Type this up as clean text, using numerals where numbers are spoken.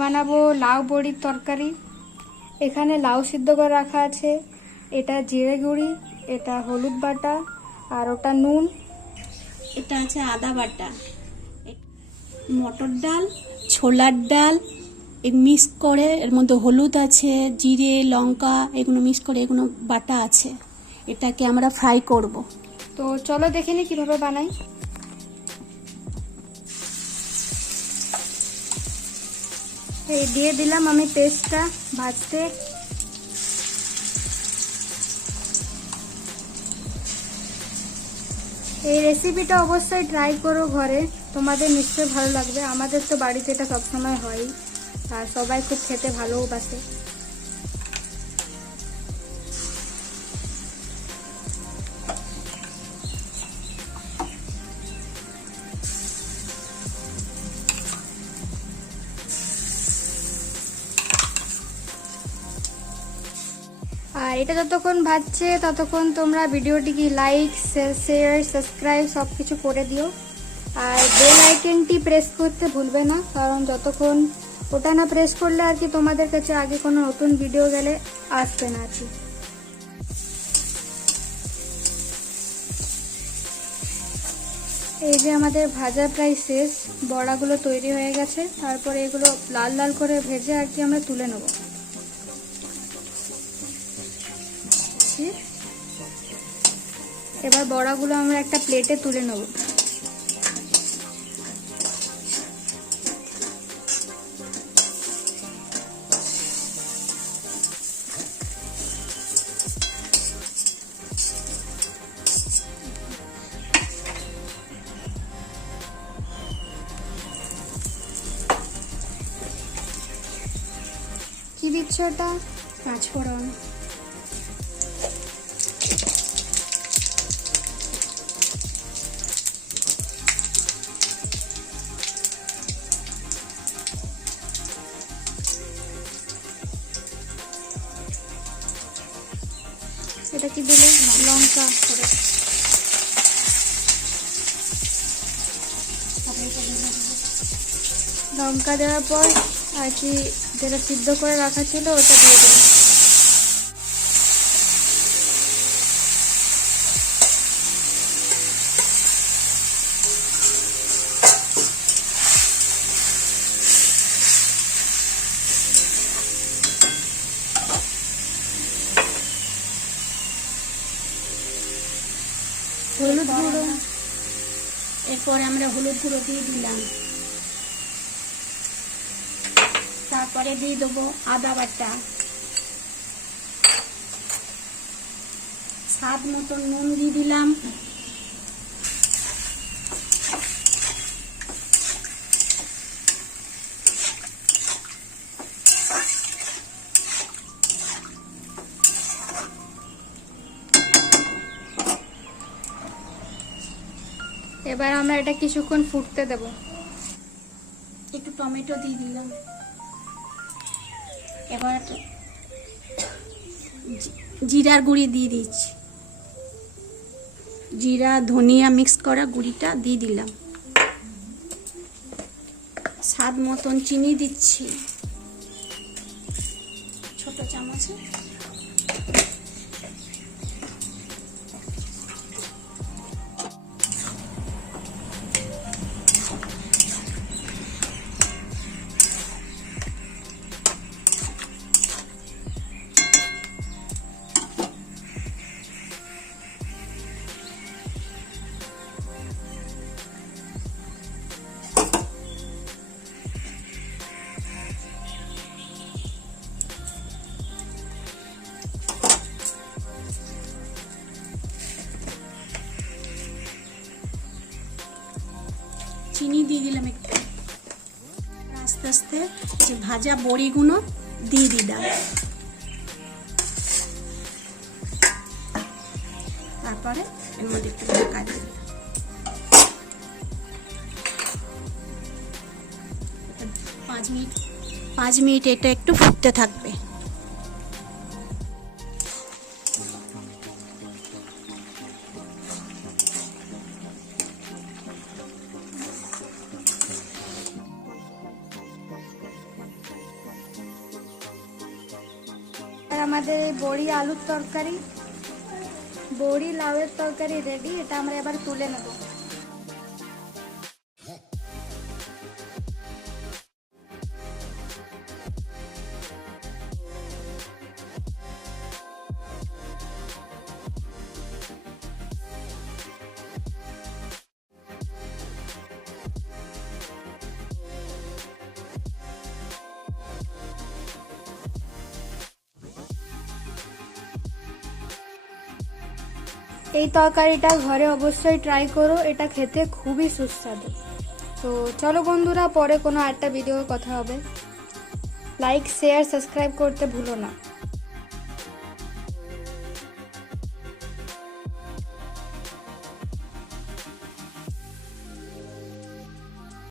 বানাবো লাউ বড়ির তরকারি। এখানে লাউ সিদ্ধ করে রাখা আছে, এটা জিরে গুঁড়ি, এটা হলুদ বাটা, আর ওটা নুন, এটা আছে আদা বাটা, মটর ডাল, ছোলার ডাল মিক্স করে, এর মধ্যে হলুদ আছে, জিরে লঙ্কা এগুলো মিক্স করে এগুলো বাটা আছে। এটাকে আমরা ফ্রাই করব। তো চলো দেখে নি কিভাবে বানাই। এই দিয়ে দিলাম আমি পেস্টটা ভাজতে। এই রেসিপিটা অবশ্যই ট্রাই করো ঘরে, তোমাদের নিশ্চয়ই ভালো লাগবে। আমাদের তো বাড়িতে এটা সবসময় হয় আর সবাই খুব খেতে ভালোবাসে। আর এটা যতক্ষণ ভাজছে ততক্ষণ তোমরা ভিডিওটিকে লাইক শেয়ার সাবস্ক্রাইব সব কিছু করে দিও। আর বেল আইকনটি প্রেস করতে ভুলবে না, কারণ যতক্ষণ ওটা না প্রেস করলে আর কি তোমাদের কাছে আগে কোনো নতুন ভিডিও গেলে আসবে না আর কি। এই যে আমাদের ভাজা প্রায় শেষ, বড়াগুলো তৈরি হয়ে গেছে। তারপরে এগুলো লাল লাল করে ভেজে আর কি আমরা তুলে নেব। এবার বড়াগুলো আমরা একটা প্লেটে তুলে নেব। কি দিচ্ছ ওটা? পাঁচফোড়ন, এটা কি দিলে? লঙ্কা। লঙ্কা দেওয়ার পর আর কি যেটা সিদ্ধ করে রাখা ছিল ওটা দিয়ে দিলাম। হলুদ গুঁড়ো, এরপরে আমরা হলুদ গুঁড়ো দিয়ে দিলাম। তারপরে দিয়ে দেবো আদা বাটা, স্বাদ মতো নুন দিয়ে দিলাম। এবার আমরা এটা কিছুক্ষণ ফুটতে দেব। একটু টমেটো দিয়ে দিলাম। এবার জিরার গুঁড়ি দিয়ে দিচ্ছি, জিরা ধনিয়া মিক্স করা গুঁড়িটা দিয়ে দিলাম। স্বাদ মতন চিনি দিচ্ছি ছোট চামচে। চিনি দিয়ে দিলাম একটু। আস্তে আস্তে যে ভাজা বড়িগুলো দিয়ে দিলাম। তারপরে এর মধ্যে একটু ঢাকা দিই। 5 মিনিট এটা একটু ফুটতে থাকবে। আমাদের এই বড়ি আলুর তরকারি, বড়ি লাউয়ের তরকারি রেডি। এটা আমরা এবার তুলে নেব। এই তরকারিটা ঘরে অবশ্যই ট্রাই করো, এটা খেতে খুবই সুস্বাদু। তো চলো বন্ধুরা, পরে কোনো একটা ভিডিও কথা হবে। লাইক, শেয়ার, সাবস্ক্রাইব করতে ভুলো না।